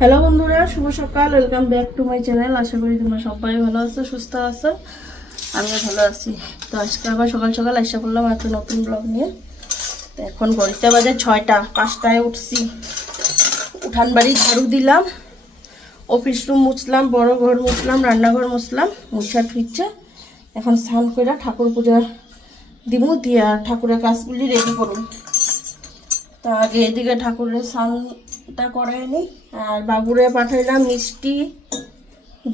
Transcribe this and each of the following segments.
Hello বন্ধুরা, শুভ সকাল। Welcome back to my channel. আশা করি তোমরা সবাই ভালো আছো, সুস্থ আছো। আমিও ভালো আছি। তো আজকে আবার সকাল সকাল আসা করলাম একটা নতুন ব্লগ নিয়ে। তো এখন ঘড়িতে বাজে 6টা, 5টায় উঠছি। উঠান বাড়ি ঝাড়ু দিলাম, অফিস রুম মুছলাম, বড় ঘর মুছলাম, রান্নাঘর মুছলাম, মুছা টুইচা এখন স্নান করে ঠাকুর পূজা দিমু দিয়া ঠাকুরের কাজগুলি রেডি করুন। তো আগে এদিকে ঠাকুরের স্নানটা করাই নি, আর বাবুরে পাঠাইলাম মিষ্টি,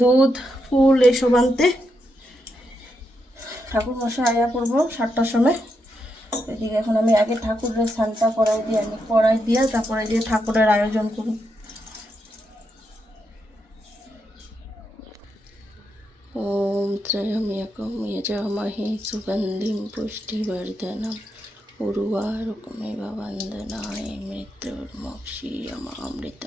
দুধ, ফুল এসব আনতে। ঠাকুর মশাই আয়া করবো 7টার সময়। এদিকে এখন আমি আগে ঠাকুরের স্নানটা করাই দিয়ে তারপরে দিয়ে ঠাকুরের আয়োজন করব। ওম ত্রয়ম্বকম যজামহে সুগন্ধিম পুষ্টিবর্ধনম উর্বারুকমেব বন্দনায় মৃত্যুর্মোক্ষীয়মামৃত।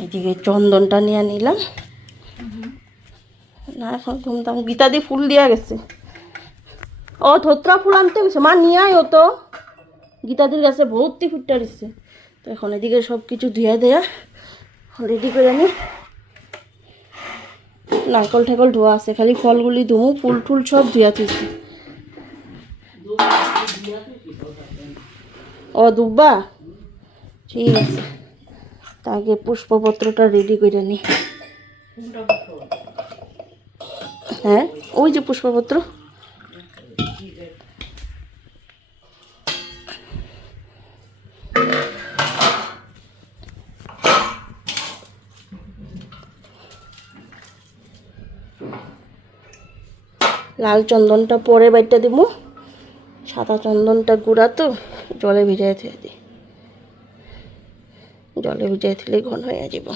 এইদিকে চন্দনটা নিয়ে নিলাম। না এখন ঘুমতাম, গীতাদি ফুল দিয়া গেছে। ও ধোত্রা ফুল আনতে গেছে, মা নিয়ে আয়। ও তো গীতাদির কাছে ভর্তি ফুটটা দিচ্ছে। তো এখন এদিকে সব কিছু ধুয়া দেয়া রেডি করে নি। নারকল ঠাকল ধোয়া আছে, খালি ফলগুলি ধুমু, ফুল টুল সব ধুয়া থুইছি। ও দুব্বা, ঠিক আছে। তাকে পুষ্পপত্রটা রেডি করে নি। হ্যাঁ, ওই যে পুষ্পপত্র। লাল চন্দনটা পরে বাইটটা দিব, সাদা চন্দনটা গুঁড়া তো জলে ভিজাই থুয়ে দিই। জলে ভিজাই দিলে ঘন হয়ে যাব।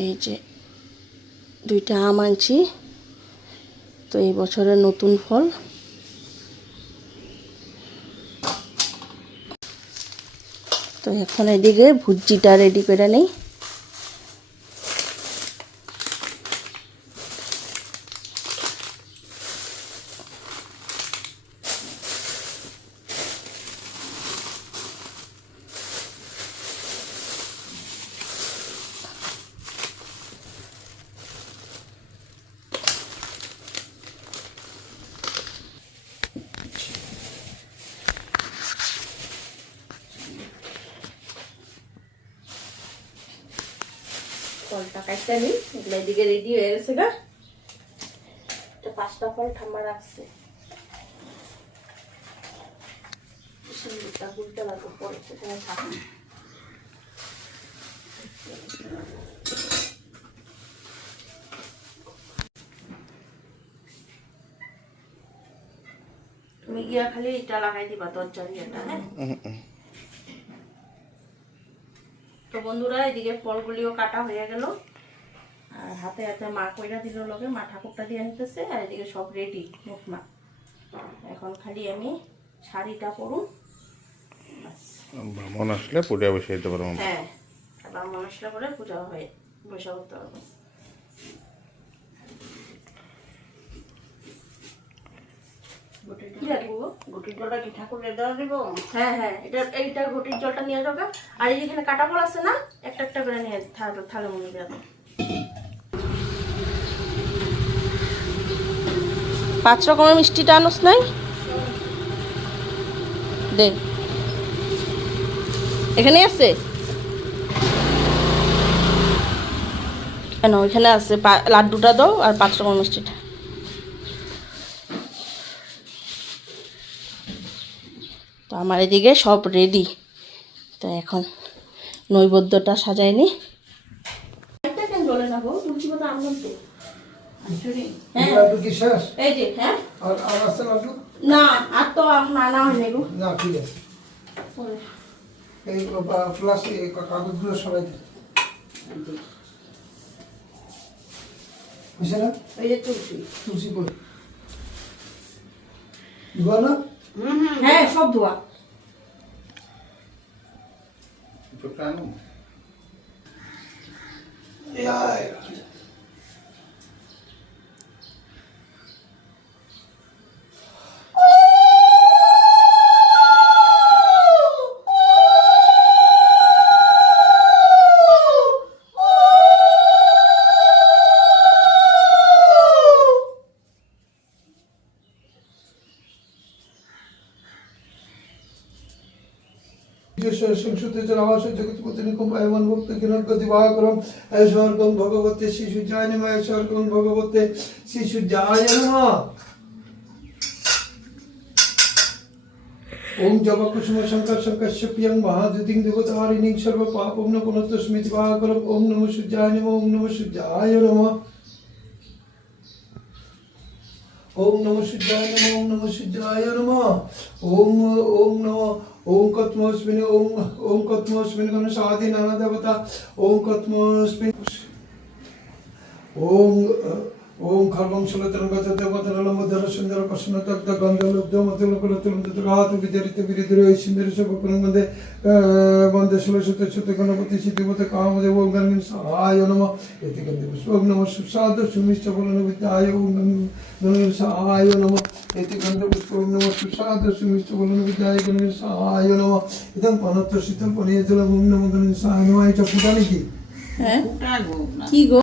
এই যে 2টা আম আনছি, তো এই বছরের নতুন ফল। তো এখন এদিকে ভুজিটা রেডি করে নেই। ফলটা কাটতে নিই, এগুলো এদিকে রেডি হয়ে গেছে গা। 5টা ফল ঠাম্মা রাখছে। সিঁদুরটা গুলতে লাগবে পরে, সেখানে থাকুন। তুমি গিয়া খালি এটা লাগাই দিবা, দরজার ইয়েটা। হ্যাঁ, তো বন্ধুরা এদিকে ফলগুলিও কাটা হয়ে গেল, আর হাতে হাতে মা কইরা দিল, লগে মা ঠাকুরটা দিয়ে নিতেছে। আর এদিকে সব রেডি মুখমা। এখন খালি আমি শাড়িটা পরুন। ব্রাহ্মণ আসলে পূজা বসে যেতে পারবো। হ্যাঁ, ব্রাহ্মণ আসলে করে পূজা হয়ে বসে করতে পারবো। হ্যাঁ হ্যাঁ, এইটা ঘটির জলটা নিয়ে যাবে। আর এই যেখানে কাটা ফল আছে না, একটা একটা করে নিয়ে থালে মনে যাবে। 5 রকমের মিষ্টিটা আনোস নাই দে, এখানে আছে কেন? ওইখানে আছে, লাড্ডুটা দাও আর 5 রকমের মিষ্টিটা। তো আমার এদিকে সব রেডি। তো এখন নৈবেদ্যটা সাজাইনি। না, আর তো আনা হয়নি গো। না, ঠিক আছে। এই প্লাস কাগজগুলো সবাই বুঝছে না? এই যে তুলসী কই ধোয়া না? হ্যাঁ, সব ধোয়া। সংসুতে জলাবাস জগৎপতি নিকুম্পায়মান ভক্ত কিরণ গতি বাহকরম স্বর্গম ভগবতে শিশুজায় নমঃ স্বর্গম ভগবতে শিশুজায় নমঃ। ওম জবা কুসুম শঙ্কর শঙ্কর্ষ প্রিয়ং মহাদুতিং দেবতারিণীং সর্ব পাপম ন পুনঃ স্মৃতি বাহকরম। ওম নমঃ সূর্যায় নমঃ ওম নমঃ সূর্যায় নমঃ ওম নমঃ সূর্যায় নমঃ ওম নমঃ সূর্যায় নমঃ। ওম ওম নমঃ ओम कत्मोस्मिन् ओम कत्मोस्मिन् गणसादि नाना देवता ओम कत्मोस्मिन् ओम ओम खर्वं सुलतरं गतदेवतरलमधर सुंदर प्रसन्नतग्ध गन्धलब्ध मधुलकुलतुलन्ततगात विदरित विरिद्रो सुंदर शोभकुलं वन्दे वन्दे सुलसुत सुत गणपति सिद्धिवत कामदेव ओम गणेश सहाय नमः। इति गन्धे पुष्पं नमः सुसाद सुमिष्ट फलन विद्याय ओम गणेश सहाय नमः। इति गन्धे पुष्पं नमः सुसाद सुमिष्ट फलन विद्याय गणेश सहाय नमः। इदं पनत्त शीतल पनीयजलम ओम नमः गणेश सहाय नमः। এটা ফুটানি কি? হ্যাঁ কি গো?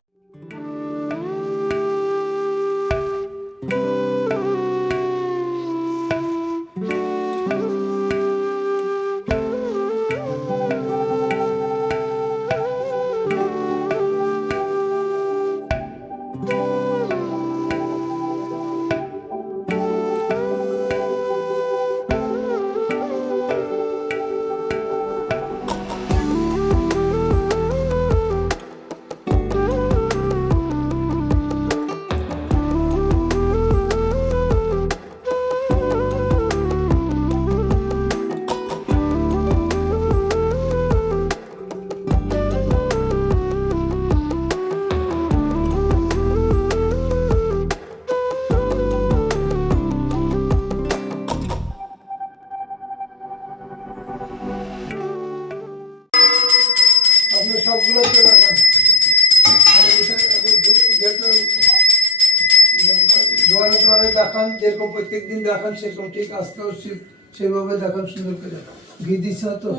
আপনি সবগুলোতে লাগান। দোয়ারে দোয়ারে দেখান, যেরকম প্রত্যেকদিন দেখান সেরকম ঠিক আস্তে আস্তে সেভাবে দেখান সুন্দর করে। ঘি দিছ তো?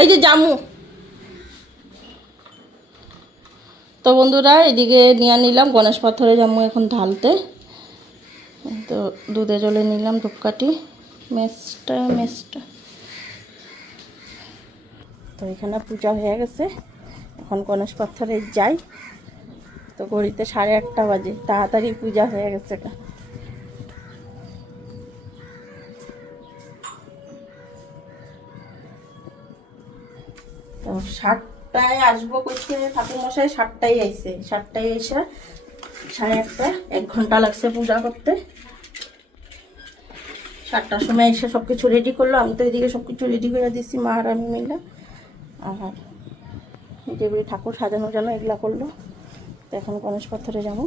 এই যে জামু। তো বন্ধুরা এদিকে নিয়ে নিলাম গণেশ পাথরে জামু এখন ঢালতে। তো দুধে জলে নিলাম ধূপকাঠি মেসটা। তো এখানে পূজা হয়ে গেছে, এখন গণেশ পাথরে যাই। তো ঘড়িতে 8:30 বাজে, তাড়াতাড়ি পূজা হয়ে গেছে। তো 7টায় আসবো কইছে ঠাকুরমশাই, 7টায় আইছে। 7টায় এসে 8:30 1 ঘন্টা লাগছে পূজা করতে। 7টার সময় এসে সব কিছু রেডি করলো। আমি তো এদিকে সব কিছু রেডি করে দিচ্ছি, মা আর আমি মিলে। আর যেগুলি ঠাকুর সাজানো জানো এগুলা করলো। তো এখন গণেশ পাথরে যাবো।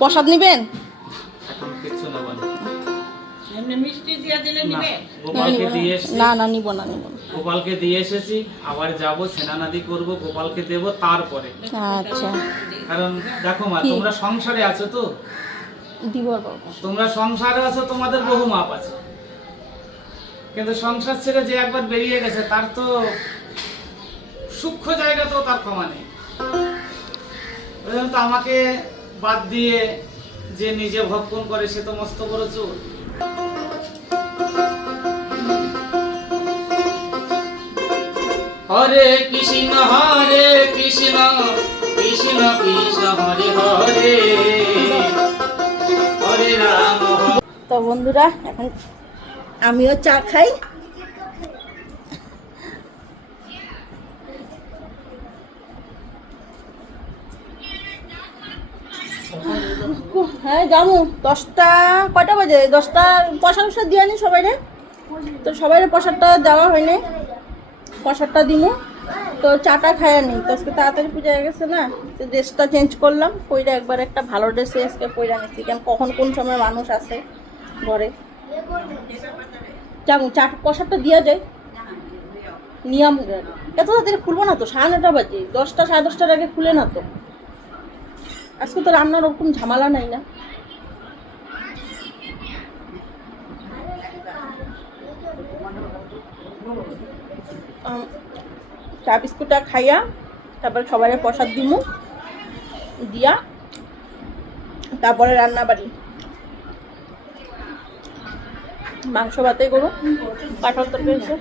প্রসাদ নিবেন? এখন কিছু নেবো না। এমনি মিষ্টি দিয়ে দিলে নিবে? গোপালকে দিয়ে এসেছি, না নিব না। গোপালকে দিয়ে এসেছি, আবার যাব স্নানাদি করব, গোপালকে দেব তারপরে। আচ্ছা কারণ দেখো মা, তোমরা সংসারে আছো তো, দিব বাবা। তোমরা সংসারে আছো, তোমাদের বহু মাপ আছে, কিন্তু সংসার ছেড়ে যে একবার বেরিয়ে গেছে তার তো সূক্ষ্ম জায়গা তো তার ক্ষমা নেই। ওই জন্য তো আমাকে বাদ দিয়ে যে নিজে ভক্ষণ করে সে তো মস্ত বড় চোর। হরে কৃষ্ণ কৃষ্ণ কৃষ্ণ হরে হরে, হরে রাম। তো বন্ধুরা এখন আমিও চা খাই। হ্যাঁ যাবো 10টা, কয়টা বাজে? 10টা প্রসাদ দিয়ে আনি সবাই রে। তো সবাই প্রসাদটা দেওয়া হয়নি, প্রসাদটা দিমু। তো চাটা খাই আনি, তো আজকে তাড়াতাড়ি পূজা হয়ে গেছে না, তো ড্রেসটা চেঞ্জ করলাম, পইরা একবার একটা ভালো ড্রেসে আজকে পইরা নিচ্ছি, কারণ কখন কোন সময় মানুষ আসে ঘরে। যাবো চা প্রসাদটা দেওয়া যায় নিয়ম। এত তাড়াতাড়ি খুলবো না তো, 9:30 বাজে, 10টা 10:30 আগে খুলে না তো। আজকে তো রান্নার ওরকম ঝামেলা নাই না। চা বিস্কুটটা খাইয়া তারপরে সবাই প্রসাদ দিমু, দিয়া তারপরে রান্না বাড়ি। মাংস ভাতে করো, কাঁঠাল তরকারি আছে।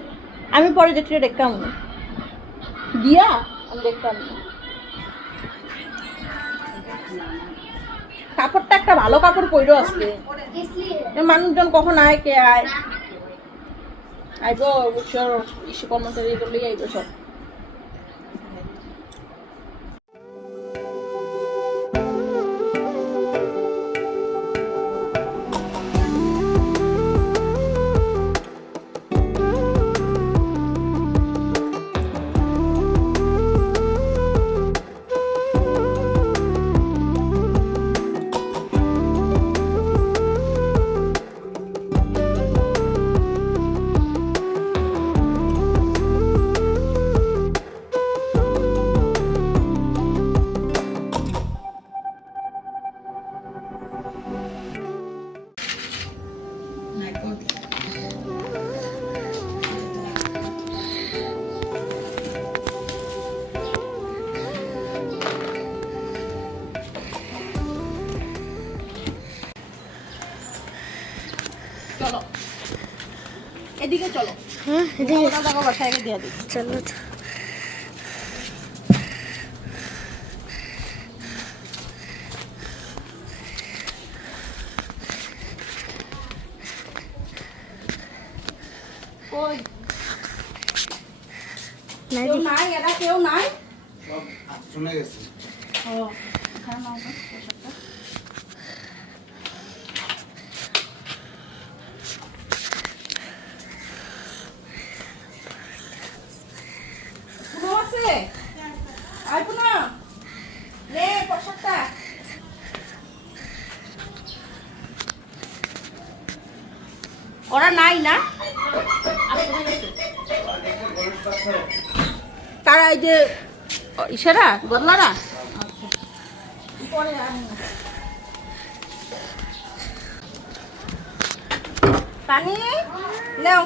আমি পরে যেটা দেখতাম দিয়া আমি দেখতাম। কাপড়টা একটা ভালো কাপড় পইরো আসলে, মানুষজন কখন আয়, কে আয় আইব অবসর ইস্যু কর্মচারী করলেই আইব সব। চলো এদিকে চলো, হ্যাঁ এদিকে দেখো, বাসায় দিয়ে দিই। চলো কই কেউ নাই, এরা কেউ নাই, শুনে গেছে। ও খানা নাও না প্রসাদটা। ওরা নাই না, তারা এই যে ইসেরা বদলারা পানি নাও।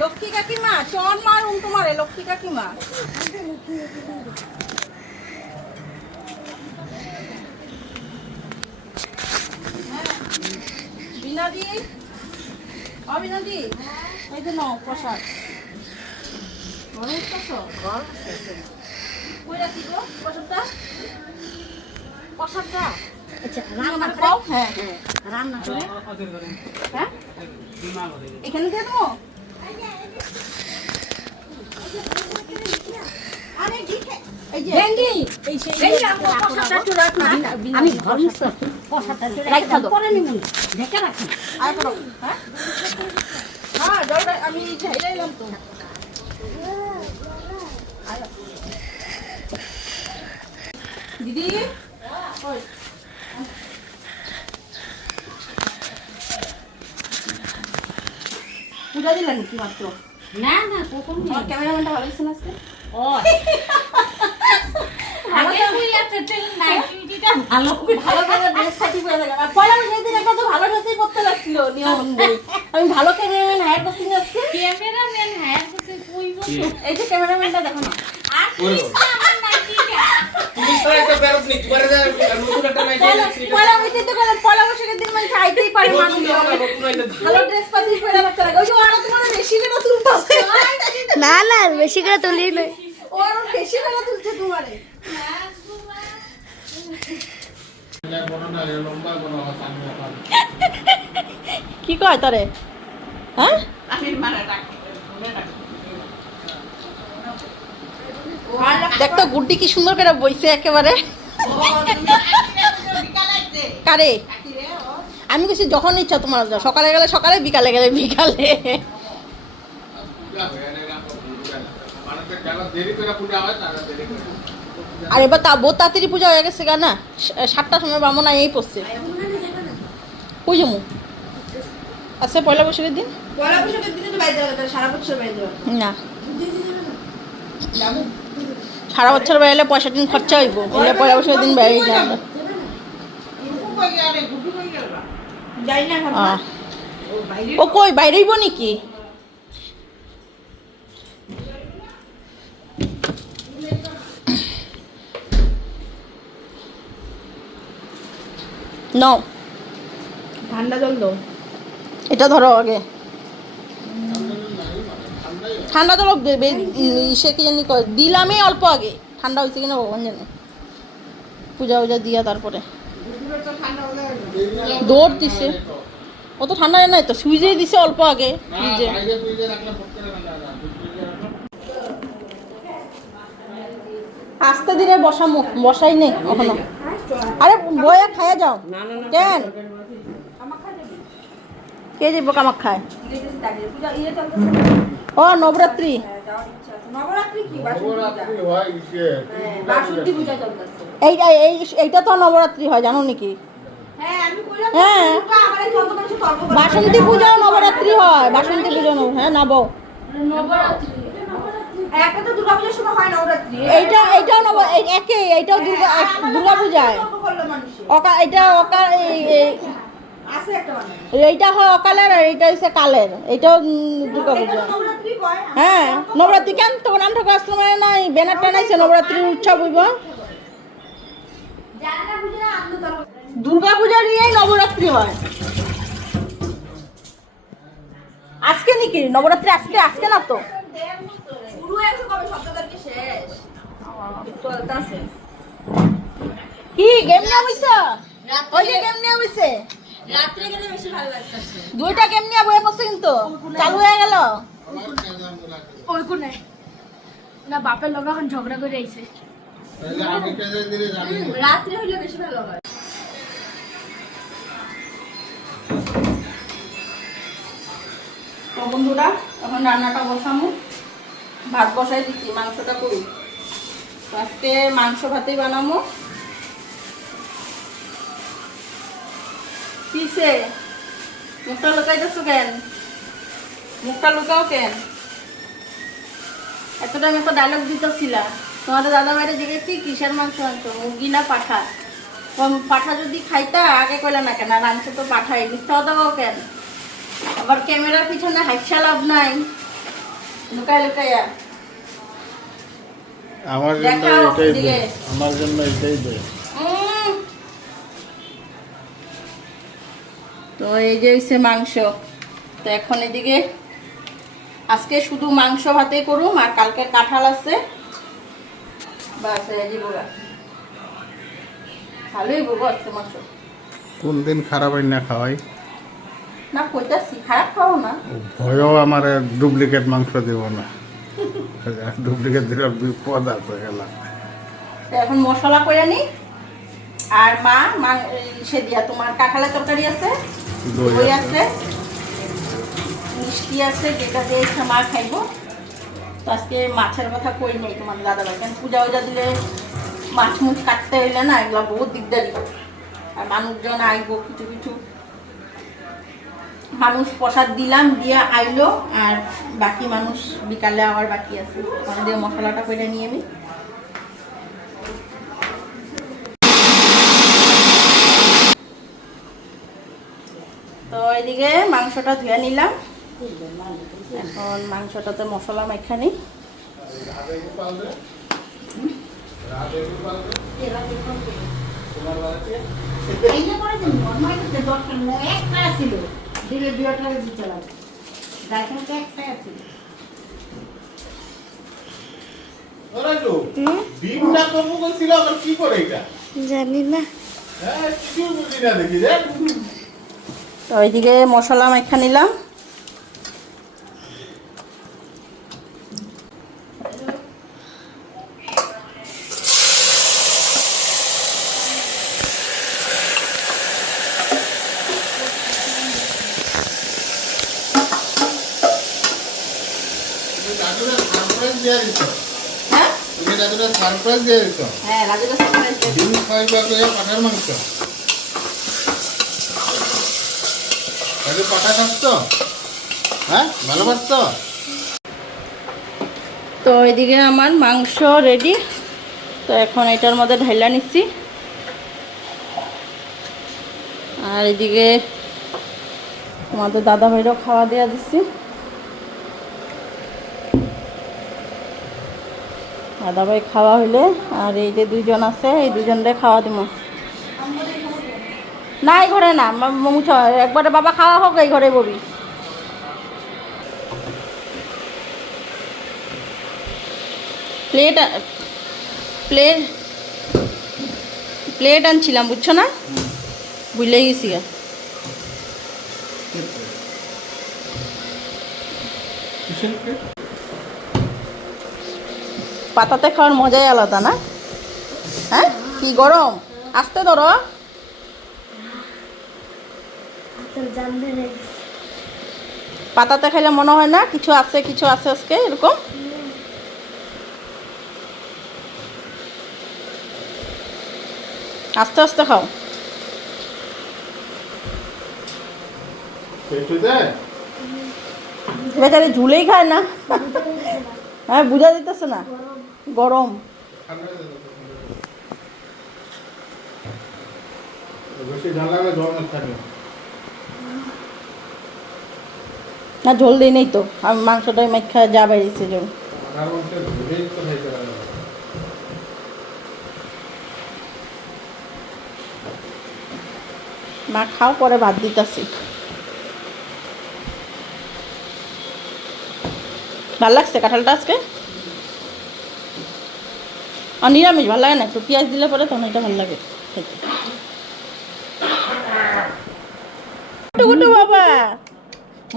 লক্ষ্মী কাকিমা চর মারুন তোমারে, লক্ষ্মী কাকিমা বিনাদি, অবিনাদি এই যে নাও প্রসাদ। কই রাখি গো প্রসাদটা? প্রসাদটা আচ্ছা রান্না করে, হ্যাঁ রান্না করে, হ্যাঁ এখানে দিয়ে দেবো। আমি ঘর মুছতে প্রসাদটা রাখা দাও, পরে নিব ঢেকে রাখি। আর করো, হ্যাঁ হ্যাঁ জলটা আমি ঝাইলে এলাম তো। দিদি ওই পূজা দিলেন কি মাত্র? না না কখন আমার ক্যামেরাম্যানটা ভালো লাগছে না আজকে? ও আগে কইলাতে তেল নাইটিটা ভালো ভালো করে ড্রেস খাটি পরে থাকেন। আর পয়লা বৈশাখের দিন একটা তো ভালো ড্রেসই পরতে লাগছিল নিয়ম অনুযায়ী। আমি ভালো ক্যামেরাম্যান হায়ার করছি না আজকে। ক্যামেরাম্যান হায়ার করতে কইব তো এই যে ক্যামেরাম্যানটা দেখো না। আর আমার নাইটিটা পয়লা বৈশাখের দিন মানে চাইতেই পারে মানুষ ভালো ড্রেস পাতি পরে রাখতে লাগে। ওই যে ওরা তোমার বেশি করে তুলতেছে। না না বেশি করে তুলি না। ওর বেশি করে তুলছে তোমারে। কি কয় তোরে? হ্যাঁ দেখ তো গুড্ডি কি সুন্দর করে বইছে একেবারে। কারে আমি কিছু যখন ইচ্ছা তোমার যাও, সকালে গেলে সকালে, বিকালে গেলে বিকালে। আর এবার তা বহুত তাড়াতাড়ি পূজা হয়ে গেছে গা না, 7টার সময় বামনা এই পড়ছে। কই যাবো আচ্ছা পয়লা বৈশাখের দিন? পয়লা বৈশাখের দিনে তো বাইরে যাবে, সারা বছর বাইরে যাবে না সারা বছর বেড়ালে পয়সা দিন খরচা হইব, বলে পয়লা বৈশাখের দিন বেড়ে যাবে। যাই না এখন। ও কই বাইরেইব নাকি? নাও ঠান্ডা জল দাও। এটা ধরো আগে। ঠান্ডা তো লোক দেবে সে কি জানি দিলামই অল্প আগে, ঠান্ডা হয়েছে কিনা ভগবান জানে। পূজা উজা দিয়া তারপরে দৌড় দিছে, অত ঠান্ডা নাই তো, সুইজে দিছে অল্প আগে ফ্রিজে। আস্তে ধীরে বসামো, বসাই নেই এখনো। আরে বয়া খাইয়া যাও কেন? কে যাবো কামাখ্যায়? ও নবরাত্রি। নবরাত্রি কি বাসন্তী পূজা চলতেছে। এইটা তো নবরাত্রি হয় জানো নাকি? হ্যাঁ আমি কইলাম হ্যাঁ দুর্গা আমারে যত মানুষ তর্ক করে। বাসন্তী পূজাও নবরাত্রি হয়, বাসন্তী পূজা হ্যাঁ নব। একটা তো দুর্গা পূজার সময় হয় নবরাত্রি। এইটাও নব একে, এইটাও দুর্গা পূজায়। তর্ক করলো মানুষে। এইটা আছে একটা মানে। এইটা হয় অকালের আর এইটা হচ্ছে কালের, এইটাও দুর্গা পূজা। নবরাত্রি কয়। হ্যাঁ নবরাত্রি কেন তো নাম ঠাকুর আশ্রমে নাই ব্যানার টানাইছে নবরাত্রির উৎসব হইব। জানা বুঝা আনন্দ তর্ক। দুর্গা পূজা নিয়েই নবরাত্রি হয়। আজকে নাকি নবরাত্রি? আজকে আজকে না তো, শুরু হয়েছে কবে? 17 তারিখে শেষ। চলতেছে। কি গেম নিয়ে বইছো? ওই যে গেম নিয়ে বইছে, রাত্রে গেলে বেশি ভালো লাগতেছে। দুইটা গেম নিয়ে বয়ে বসে কিন্তু চালু হয়ে গেল। ওই কোনে না বাপের লগে এখন ঝগড়া করে আইছে। রাত্রে হইলে বেশি ভালো হয়। তো বন্ধুরা এখন রান্নাটা বসামু, ভাত বসাই দিচ্ছি, মাংসটা করি। তো আজকে মাংস ভাতেই বানাবো। কিসে মুখটা লুকাইতেছো কেন? মুখটা লুকাও কেন? এতটা আমি একটা ডায়লগ দিতেছিলাম তোমাদের দাদা বাইরে জিজ্ঞেসি কিসের মাংস আনতো, মুরগি না পাঠা? পাঠা যদি খাইতা আগে কইলা না কেন, আর আনছে তো পাঠাই, মিথ্যা কথা কও কেন? আবার ক্যামেরার পিছনে হাইসা লাভ নাই, লুকাই লুকাইয়া আমার জন্য দেখাও এটাই দে, দিকে। আমার জন্য এটাই দে। তো এই যে হচ্ছে মাংস। তো এখন এদিকে আজকে শুধু মাংস ভাতে করুম, আর কালকের কাঁঠাল আছে বাস জীবরা ভালোই বলবো আজকে মাংস। কোন দিন খারাপ হয় না খাওয়াই, না কইতাছি খারাপ খাও না। ভয়ও আমার ডুপ্লিকেট মাংস দিব না, ডুপ্লিকেট দিলে বিপদ আছে গেলাম। তো এখন মশলা করে নি, আর মা সে দিয়া তোমার কাঁঠালের তরকারি আছে, দই আছে, মিষ্টি আছে, যেটা দিয়ে ইচ্ছা মা খাইব। তো আজকে মাছের কথা কই নেই তোমার দাদা ভাই, কেন পূজা উজা দিলে মাছ মুছ কাটতে হইলে না এগুলো বহুত দিকদারি, আর মানুষজন আইব কিছু কিছু মানুষ প্রসাদ দিলাম, দিয়ে আইলো, আর বাকি মানুষ বিকালে আবার বাকি আছে। আমাদের মশলাটা করে নিয়ে আমি তো এদিকে মাংসটা ধুয়ে নিলাম। এখন মাংসটাতে মশলা মাখা নিই। জানি না, তো ওইদিকে মশলা মাখা নিলাম। হ্যাঁ সারপ্রাইজ দিয়ে দিত হ্যাঁ, রাজুকে সারপ্রাইজ ডিম খাইবা কইয়া পাঠার মাংস রাজু পাঠা খাস তো? হ্যাঁ, ভালোবাসত? তো এদিকে আমার মাংস রেডি। তো এখন এটার মধ্যে ঢাইলা নিচ্ছি। আর এদিকে আমাদের দাদা ভাইরাও খাওয়া দেওয়া দিচ্ছি। দাদা ভাই খাওয়া হইলে আর এই যে দুইজন আছে, এই দুজনরে খাওয়া দিব। না এই ঘরে না, মুছ একবারে বাবা খাওয়া হোক, এই ঘরে ববি। প্লেট প্লেট প্লেট আনছিলাম, বুঝছো না, বুঝলে গেছি। পাতাতে খাওয়ার মজাই আলাদা না? হ্যাঁ, কি গরম, আসতে ধরো। পাতাতে খাইলে মনে হয় না কিছু আছে, কিছু আছে আজকে এরকম। আস্তে আস্তে খাও। বেচারি ঝুলেই খায় না। হ্যাঁ, বুঝা দিতেছে না, গরম। না ঝোল দিই নেই তো, আমি মাংসটাই মাখা যা বেরিয়েছে ঝোল। মা খাও, পরে ভাত দিতেছি। ভাল লাগছে কাঁঠালটা আজকে। আর নিরামিষ ভালো লাগে না, একটু পেঁয়াজ দিলে পরে তখন এটা ভালো লাগে খেতে। টুকুটু বাবা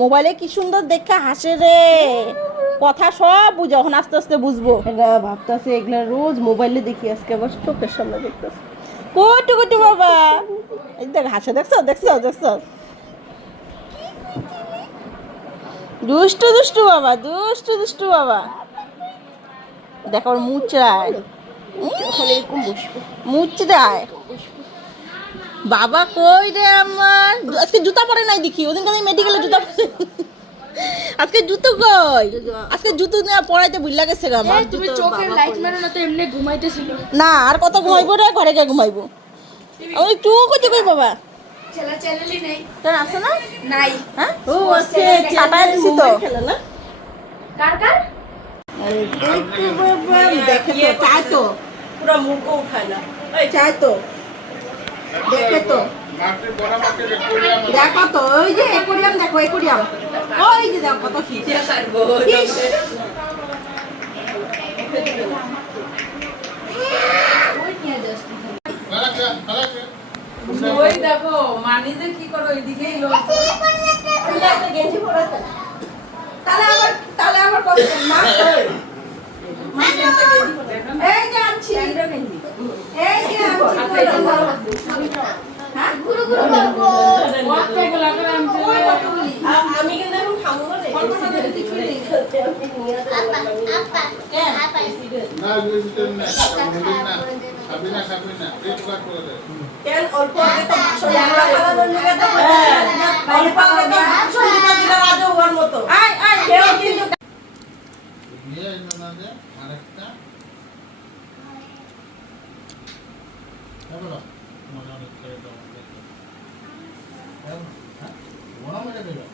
মোবাইলে কি সুন্দর দেখা হাসে রে, কথা সব বুঝো, এখন আস্তে আস্তে বুঝবো। এটা ভাবতেছে এগুলা রোজ মোবাইলে দেখি, আজকে আবার চোখের সামনে দেখতেছে। টুকুটু বাবা এই দেখ হাসে, দেখছো দেখছো দেখছো, দুষ্টু দুষ্টু বাবা, দুষ্টু দুষ্টু বাবা। দেখো মুচড়ায়, মুচড়ায়। বাবা কই রে আমার, আজকে জুতা পরে নাই দেখি, ওদিন কাছে মেডিকেলে জুতা আজকে জুতো কই, আজকে জুতো পড়াইতে ভুল লাগেছে গা আমার। তুমি চোখের লাইট মারো না তো, এমনি ঘুমাইতেছিল না, আর কত ঘুমাইবো রে, ঘরে গিয়ে ঘুমাইবো। ওই টু কইতে কই বাবা, খেলা চ্যানেলই নেই, তোর আছে না? নাই। হ্যাঁ, ও আজকে ছাটায় দিছি তো। কার কার দেখে তো, চায় তো, পুরো মুখও উঠায় না, ওই চায় তো, দেখে তো, দেখো তো, ওই যে একুরিয়াম, দেখো একুরিয়াম, ওই যে দেখো কত ফিট। ওই দেখো মানিতে কি করো, ওইদিকে গেঞ্জি পরাতে, তাহলে আবার কত মা, এই যে আনছি, এই যে আনছি, হ্যাঁ গুরু গুরু করবো কতগুলা করে আনছে। আমি কিন্তু এখন খাবো না রে, না খাবি না পেট বার করে দে। তেল অল্প আগে তো মাংস জানলা খাওয়ানোর নিয়ে তো অল্প আগে তো মাংস দিতে দিলে রাজু হওয়ার মতো কেউ কিন্তু নিয়ে এলো না যে আরেকটা এবার মনে অনেক করে দাও হ্যাঁ মনে মেরে দেবে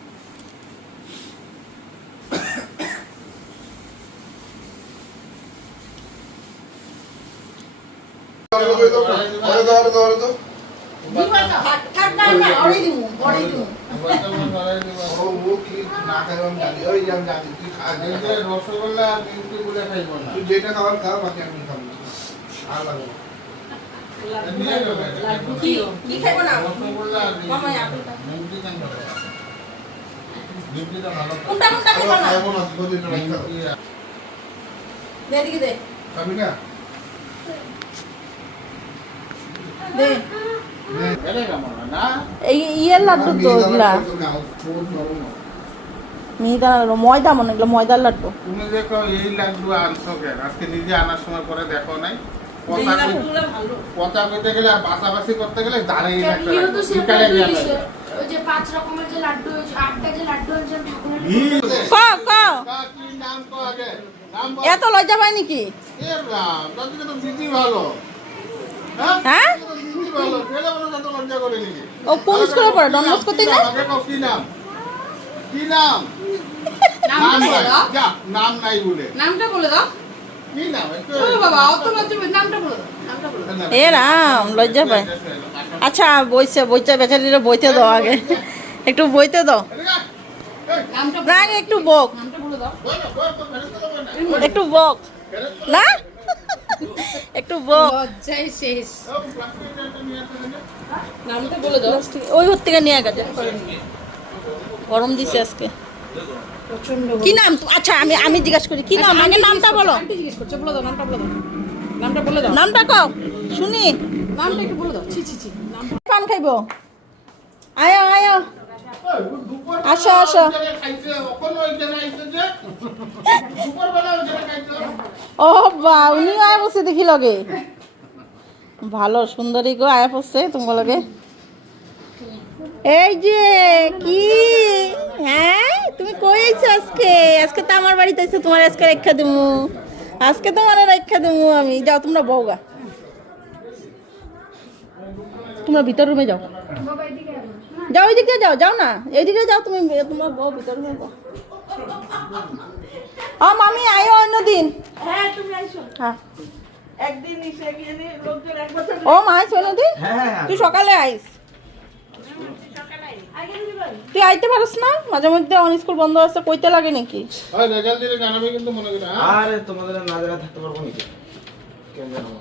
রসগোল্লা আর নিমকি গুলো খাইব না তুই যেটা খাবার খা বাকি আমি খাবো আর লাগবে না। নিয়ে যাবে কি খাইবো না রসগোল্লা আর মামা আপনি নিমকি কেন নিমকিটা ভালো কোনটা কোনটা খাইবো না খাবো না দুদিন রাখা দে দিকে দে খাবি না দে বেড়ে গেল না এই ইয়ের লাড্ডু তো এগুলা মিহিদানা লাড্ডু ময়দা মনে এগুলো ময়দার লাড্ডু তুমি দেখো এই লাড্ডু আনছো কেন আজকে নিজে আনার সময় করে দেখো নাই পচা করতে গেলে আর বাসাবাসি করতে গেলে দাঁড়িয়ে রাখতে লাগবে বিকালে গেলে ওই যে 5 রকমের যে লাড্ডু হয়েছে 8টা যে লাড্ডু হয়েছে ঠাকুরের কি নাম তো আগে নাম বল এত লজ্জা পায় নাকি এর নাম তাহলে তো দিদি ভালো হ্যাঁ দিদি ভালো ছেলে বলে যত লজ্জা করে নাকি ও কোন স্কুলে পড়ে ডন বসকোতে না আগে কও কি নাম কি নাম নাম বলে যা নাম নাই বলে নামটা বলে দাও। কি নাম একটু ও বাবা অত লজ্জা পেয়ে নামটা বলে দাও। নামটা বলে দাও। এ রাম লজ্জা পায় আচ্ছা বইতে বেচারিরা বইতে দাও আগে একটু বইতে দাও নামটা না আগে একটু বক নামটা বলে দাও। একটু বক না একটু বক লজ্জায় শেষ। নামটা বলে দাও। ওই ওর থেকে নিয়ে গেছে গরম দিছে আজকে কি নাম আচ্ছা আমি জিজ্ঞাসা করি কি নাম আগে নামটা বলো আন্টি জিজ্ঞেস করছে বলে দাও নামটা বলে দাও। নামটা বলে দাও। নামটা কও শুনি নামটা একটু বলে দাও। ছি ছি ছি। নাম পান খাইবো আয়ো আয়ো আসো আসো ও বা উনি আয়া বসে দেখি লগে ভালো সুন্দরী গো আয়া পড়ছে তোমার লগে এই যে কি হ্যাঁ তুমি কই আইছো আজকে তো আমার বাড়িতে আইছো তোমার আজকে রেখা দিমু আজকে তোমার রেখা দিমু আমি যাও তোমরা বউগা তোমরা ভিতর রুমে যাও যাও ওইদিকে যাও না এইদিকে যাও তুমি তোমরা বউ ভিতর রুমে যাও মামি আয়ো অন্যদিন হ্যাঁ তুমি আইসো হ্যাঁ একদিন এসে গিয়ে লোকজন এক বছর ও মা আইস অন্যদিন তুই সকালে আইস আগে দিবেন তুই আইতে পারিস না মাঝে মধ্যে অন স্কুল বন্ধ আছে কইতে লাগে নাকি ওই রেজাল্ট দিলে জানাবে কিন্তু মনে করি আরে তোমাদের না জানা থাকতে পারবো নাকি কেন জানো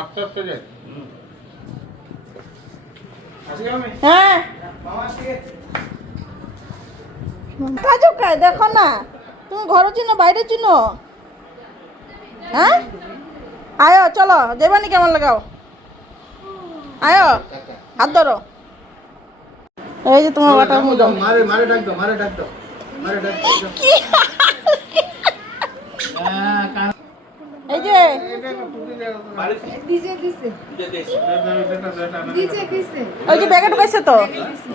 8টা থেকে আজকে আমি হ্যাঁ মামা আজকে কাজুকায় দেখো না তুমি ঘরে চিনো বাইরে চিনো হ্যাঁ আয়ো চলো দেবানি কেমন লাগাও আয়ো হাত ধরো এই যে তোমার ওয়াটার মুদো মারে ডাক দাও মারে ডাক দাও কি এই যে ওই যে ব্যাগে ঢুকাইছে তো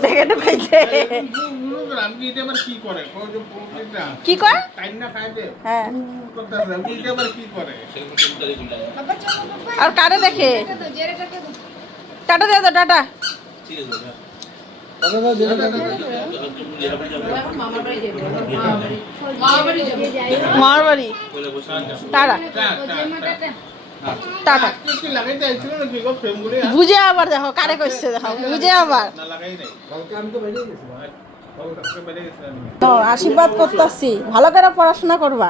ব্যাগে ঢুকাইছে আমি এটা আবার কি করে ওই যে প্রোটিনটা কি কর টাইম না খাইবে হ্যাঁ করতেছে আমি এটা আবার কি করে আর কারে দেখে টাটা দিয়ে দাও টাটা মামার বাড়ি যাবে। মামার বাড়ি যাবে। মার বাড়ি টাটা টাটা কি লাগাইতে আইছিল না কি গো ফ্রেমগুলি বুঝে আবার দেখো কারে কইছে দেখো বুঝে আবার না লাগাই নাই আমি তো বাইরে গেছি কালকে বেরিয়ে গেছিলাম তো আশীর্বাদ করতেছি ভালো করে পড়াশোনা করবা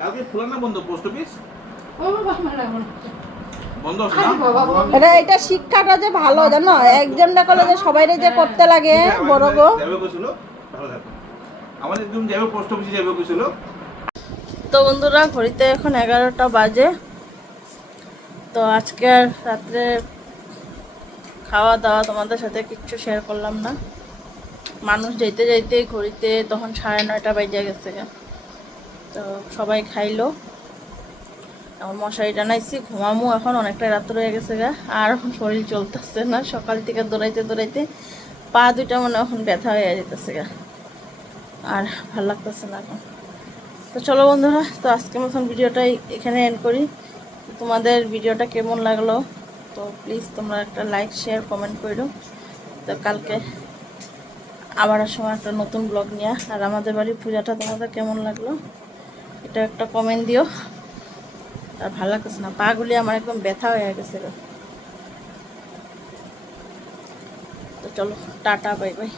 কালকে খোলা না বন্ধ পোস্ট অফিস ও বাবা মারা বন্ধ আছে না এটা শিক্ষাটা যে ভালো জানো এক্সামটা করলে যে সবাইরে যে করতে লাগে বড় গো যাবে কইছিল ভালো থাকো আমাদের একদম যাবে পোস্ট অফিসে যাবে কইছিল তো বন্ধুরা ঘড়িতে এখন 11টা বাজে তো আজকে আর রাত্রে খাওয়া দাওয়া তোমাদের সাথে কিচ্ছু শেয়ার করলাম না মানুষ যেতে যেতে ঘড়িতে তখন 9:30 বেজে গেছে তো সবাই খাইলো এখন মশারি টানাইছি, ঘুমামো এখন, অনেকটা রাত হয়ে গেছে গা। আর এখন শরীর চলতেছে না, সকাল থেকে দৌড়াইতে দৌড়াইতে পা দুইটা মনে এখন ব্যথা হয়ে যেতেছে গা, আর ভাল লাগতেছে না এখন। তো চলো বন্ধুরা, তো আজকের মতন ভিডিওটাই এখানে এন্ড করি। তোমাদের ভিডিওটা কেমন লাগলো তো প্লিজ তোমরা একটা লাইক শেয়ার কমেন্ট করো। তো কালকে আবার সময় একটা নতুন ব্লগ নিয়ে। আর আমাদের বাড়ির পূজাটা তোমাদের কেমন লাগলো এটা একটা কমেন্ট দিও। আর ভালো লাগতেছে না, পাগুলি আমার একদম ব্যথা হয়ে গেছে। তো চলো টাটা, বাই বাই।